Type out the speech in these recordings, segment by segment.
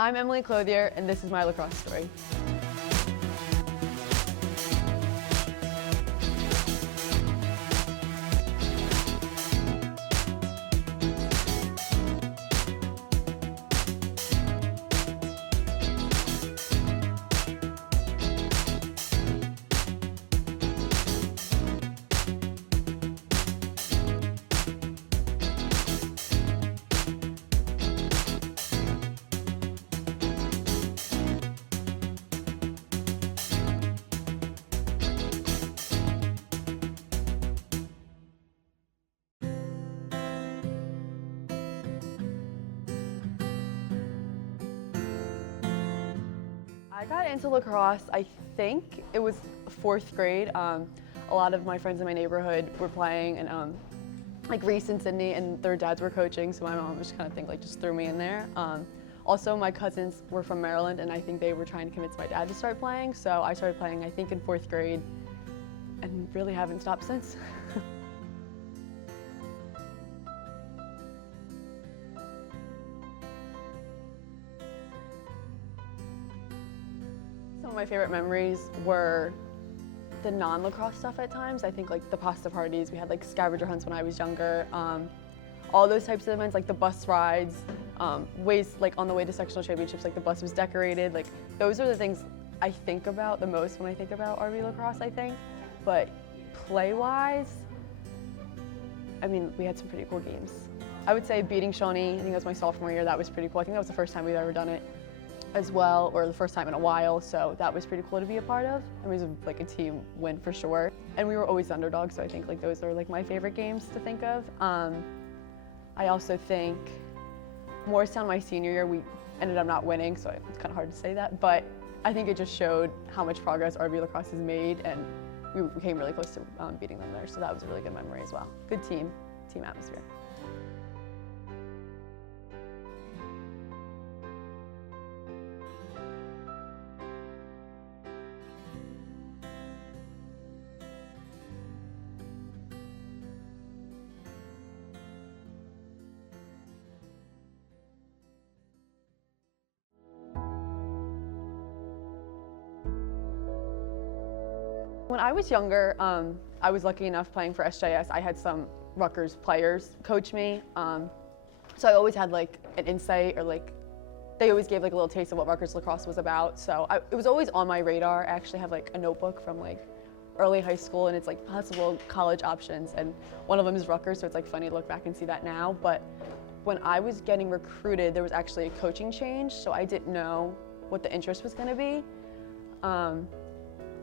I'm Emalie Clothier, and this is my lacrosse story. I got into lacrosse, I think it was 4th grade. A lot of my friends in my neighborhood were playing, and like Reese and Sydney and their dads were coaching, so my mom just kind of just threw me in there. Also, my cousins were from Maryland, and I think they were trying to convince my dad to start playing, so I started playing, I think, in 4th grade, and really haven't stopped since. Some of my favorite memories were the non-lacrosse stuff at times. I think like the pasta parties, we had like scavenger hunts when I was younger. All those types of events, like the bus rides, ways like on the way to sectional championships, like the bus was decorated. Like those are the things I think about the most when I think about RV lacrosse, I think. But play-wise, I mean, we had some pretty cool games. I would say beating Shawnee, I think that was my sophomore year, that was pretty cool. I think that was the first time we'd ever done it as well, or the first time in a while, so that was pretty cool to be a part of. It was like a team win for sure. And we were always underdogs, so I think like those are like my favorite games to think of. I also think Morristown my senior year, we ended up not winning, so it's kind of hard to say that, but I think it just showed how much progress RV lacrosse has made, and we came really close to beating them there, so that was a really good memory as well. Good team atmosphere. When I was younger, I was lucky enough playing for SJS. I had some Rutgers players coach me, so I always had like an insight, or like they always gave like a little taste of what Rutgers lacrosse was about. So it was always on my radar. I actually have like a notebook from like early high school, and it's like possible college options, and one of them is Rutgers, so it's like funny to look back and see that now. But when I was getting recruited, there was actually a coaching change, so I didn't know what the interest was going to be.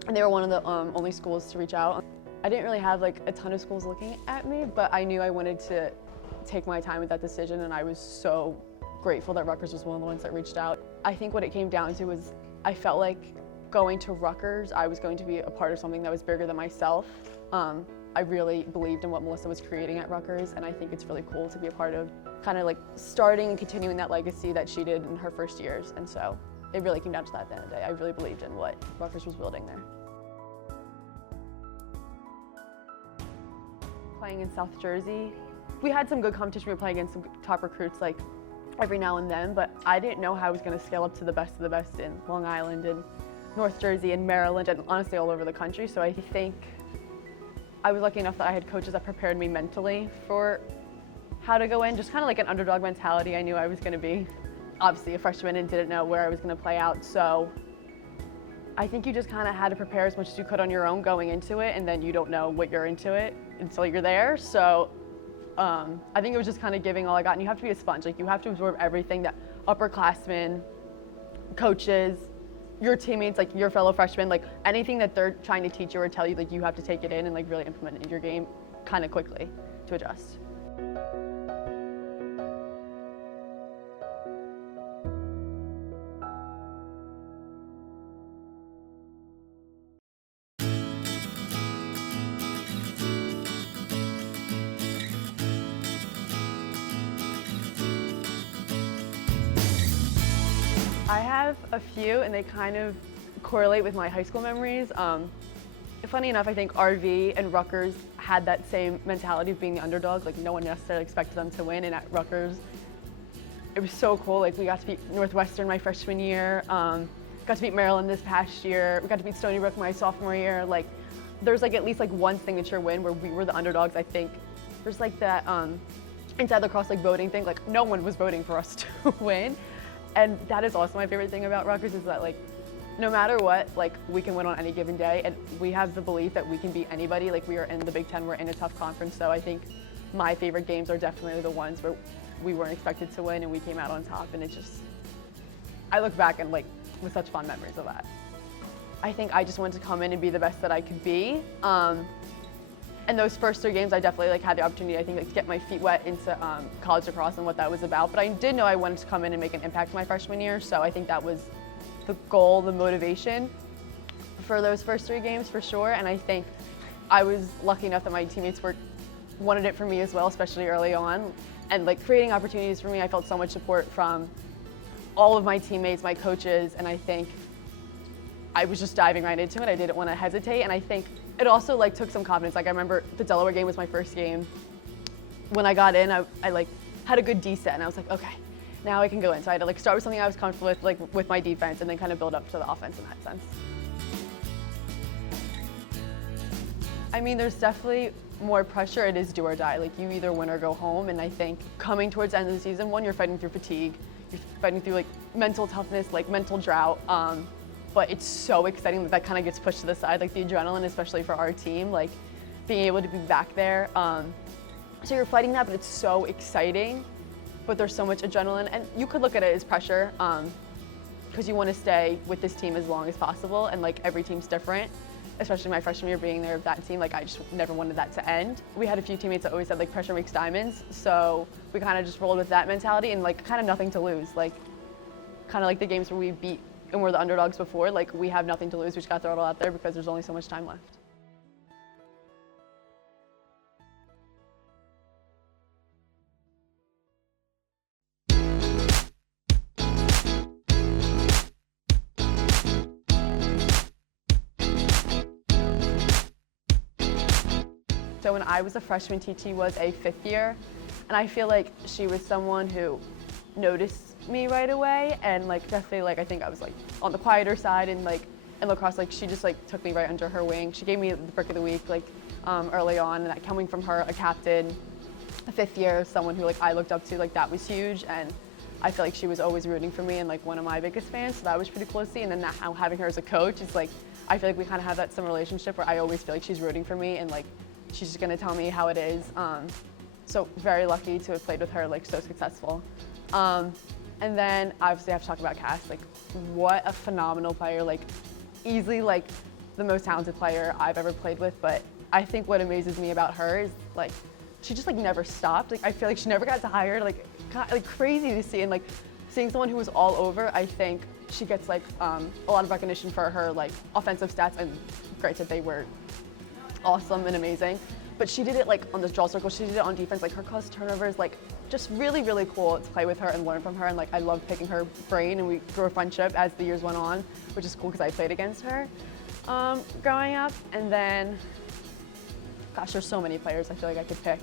And they were one of the only schools to reach out. I didn't really have like a ton of schools looking at me, but I knew I wanted to take my time with that decision, and I was so grateful that Rutgers was one of the ones that reached out. I think what it came down to was I felt like going to Rutgers, I was going to be a part of something that was bigger than myself. I really believed in what Melissa was creating at Rutgers, and I think it's really cool to be a part of kind of like starting and continuing that legacy that she did in her first years. And so it really came down to that at the end of the day. I really believed in what Rutgers was building there. Playing in South Jersey, we had some good competition. We were playing against some top recruits like every now and then, but I didn't know how I was going to scale up to the best of the best in Long Island and North Jersey and Maryland, and honestly all over the country. So I think I was lucky enough that I had coaches that prepared me mentally for how to go in, just kind of like an underdog mentality. I knew I was going to be obviously a freshman and didn't know where I was going to play out, so I think you just kind of had to prepare as much as you could on your own going into it, and then you don't know what you're into it until you're there. So I think it was just kind of giving all I got, and you have to be a sponge. Like, you have to absorb everything that upperclassmen, coaches, your teammates, like your fellow freshmen, like anything that they're trying to teach you or tell you, like you have to take it in and like really implement it in your game kind of quickly to adjust. I have a few, and they kind of correlate with my high school memories. Funny enough, I think RV and Rutgers had that same mentality of being the underdog. Like, no one necessarily expected them to win, and at Rutgers, it was so cool. Like we got to beat Northwestern my freshman year, got to beat Maryland this past year, we got to beat Stony Brook my sophomore year. Like there's like at least like one signature win where we were the underdogs. I think there's like that inside Lacrosse like voting thing, like no one was voting for us to win. And that is also my favorite thing about Rutgers is that like no matter what, like we can win on any given day, and we have the belief that we can beat anybody. Like we are in the Big Ten, we're in a tough conference, so I think my favorite games are definitely the ones where we weren't expected to win and we came out on top, and it just, I look back and like with such fond memories of that. I think I just wanted to come in and be the best that I could be. And those first 3 games, I definitely like had the opportunity, I think, like, to get my feet wet into college lacrosse and what that was about. But I did know I wanted to come in and make an impact my freshman year, so I think that was the goal, the motivation for those first 3 games for sure. And I think I was lucky enough that my teammates wanted it for me as well, especially early on. And like creating opportunities for me, I felt so much support from all of my teammates, my coaches, and I think I was just diving right into it. I didn't want to hesitate, and I think it also like took some confidence. Like I remember the Delaware game was my first game. When I got in, I like had a good D set, and I was like, okay, now I can go in. So I had to like start with something I was comfortable with, like with my defense, and then kind of build up to the offense in that sense. I mean, there's definitely more pressure. It is do or die. Like you either win or go home, and I think coming towards the end of the season, one, you're fighting through fatigue, you're fighting through like mental toughness, like mental drought. But it's so exciting that kind of gets pushed to the side, like the adrenaline, especially for our team, like being able to be back there. So you're fighting that, but it's so exciting, but there's so much adrenaline, and you could look at it as pressure because you want to stay with this team as long as possible, and like every team's different, especially my freshman year being there of that team, like I just never wanted that to end. We had a few teammates that always said like pressure makes diamonds, so we kind of just rolled with that mentality and like kind of nothing to lose, like kind of like the games where we beat and we're the underdogs before, like we have nothing to lose, we just got to throw it all out there because there's only so much time left. So when I was a freshman, TT was a 5th year, and I feel like she was someone who noticed me right away, and like definitely like I think I was like on the quieter side, and like in lacrosse, like she just like took me right under her wing. She gave me the Brick of the Week like early on, and that coming from her, a captain, a 5th year, someone who like I looked up to, like that was huge, and I feel like she was always rooting for me and like one of my biggest fans, so that was pretty cool to see. And then now having her as a coach is like, I feel like we kind of have that similar relationship where I always feel like she's rooting for me and like she's just gonna tell me how it is. So very lucky to have played with her, like so successful. And then obviously I have to talk about Cass, like what a phenomenal player, like easily like the most talented player I've ever played with. But I think what amazes me about her is like, she just like never stopped. Like I feel like she never got tired, like crazy to see. And like seeing someone who was all over, I think she gets like a lot of recognition for her like offensive stats, and granted they were awesome and amazing. But she did it like on the draw circle, she did it on defense, like her cost turnovers, like just really, really cool to play with her and learn from her. And like I loved picking her brain, and we grew a friendship as the years went on, which is cool because I played against her growing up. And then, gosh, there's so many players I feel like I could pick.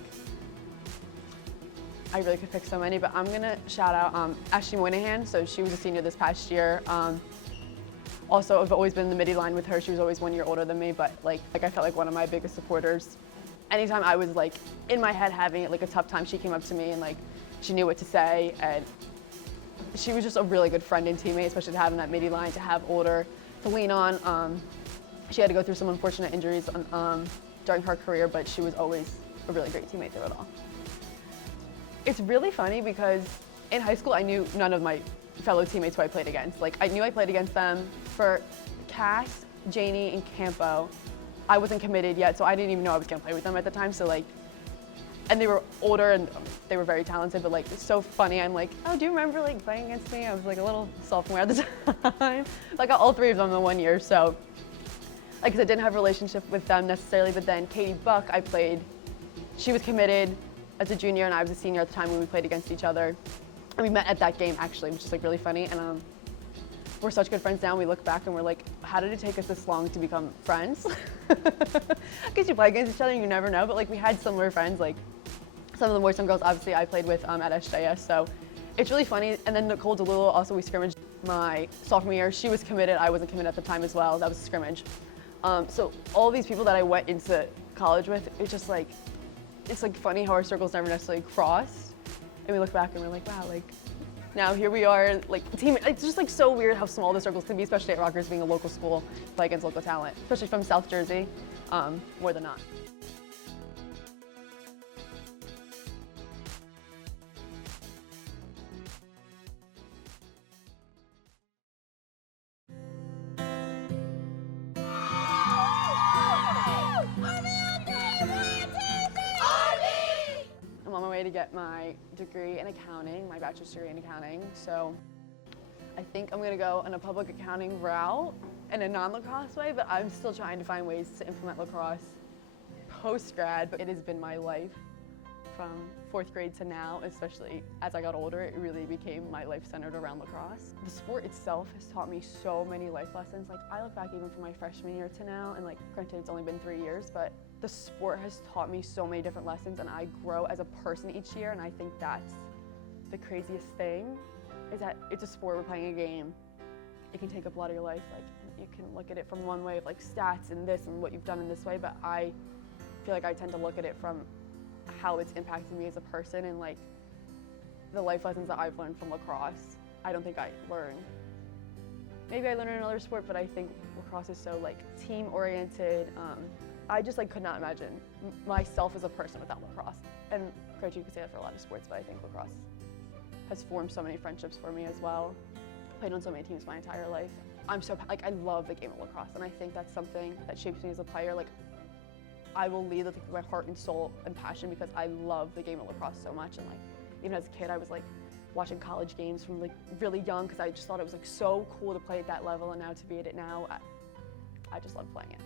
I really could pick so many, but I'm gonna shout out Ashley Moynihan. So she was a senior this past year. Also, I've always been in the midi line with her. She was always 1 year older than me, but like I felt like one of my biggest supporters. Anytime I was like in my head having like a tough time, she came up to me and like she knew what to say, and she was just a really good friend and teammate, especially to have in that midi line, to have older to lean on. She had to go through some unfortunate injuries during her career, but she was always a really great teammate through it all. It's really funny because in high school I knew none of my fellow teammates who I played against. Like I knew I played against them. For Cass, Janie, and Campo, I wasn't committed yet, so I didn't even know I was gonna play with them at the time. So like, and they were older and they were very talented, but like, it's so funny. I'm like, oh, do you remember like playing against me? I was like a little sophomore at the time. Like all 3 of them in 1 year. So like, 'cause I didn't have a relationship with them necessarily, but then Katie Buck, I played, she was committed as a junior and I was a senior at the time when we played against each other. And we met at that game actually, which is like really funny. And we're such good friends now. We look back and we're like, how did it take us this long to become friends? Because you play against each other and you never know, but like we had similar friends, like some of the boys, some girls obviously I played with at SJS, so It's really funny, and then Nicole DeLulo, also we scrimmaged my sophomore year. She was committed, I wasn't committed at the time as well. That was a scrimmage. So all these people that I went into college with, it's like funny how our circles never necessarily crossed. And we look back and we're like, wow, like now here we are, like team. It's just like so weird how small the circles can be, especially at Rutgers being a local school, play against local talent, especially from South Jersey, more than not. I'm on my way to get my degree in accounting, my bachelor's degree in accounting. So I think I'm gonna go on a public accounting route in a non-lacrosse way, but I'm still trying to find ways to implement lacrosse post-grad. But it has been my life from 4th grade to now, especially as I got older, it really became my life centered around lacrosse. The sport itself has taught me so many life lessons. Like I look back even from my freshman year to now, and like granted it's only been 3 years, but the sport has taught me so many different lessons, and I grow as a person each year, and I think that's the craziest thing, is that it's a sport, we're playing a game. It can take up a lot of your life, like you can look at it from one way of like stats and this and what you've done in this way, but I feel like I tend to look at it from how it's impacted me as a person, and like the life lessons that I've learned from lacrosse, I don't think I learned. Maybe I learned in another sport, but I think lacrosse is so like team oriented. I just like could not imagine myself as a person without lacrosse. And granted, you could say that for a lot of sports, but I think lacrosse has formed so many friendships for me as well. Played on so many teams my entire life. I love the game of lacrosse, and I think that's something that shapes me as a player. Like I will lead with my heart and soul and passion because I love the game of lacrosse so much. And like even as a kid, I was like watching college games from like really young because I just thought it was like so cool to play at that level, and now to be at it now, I just love playing it.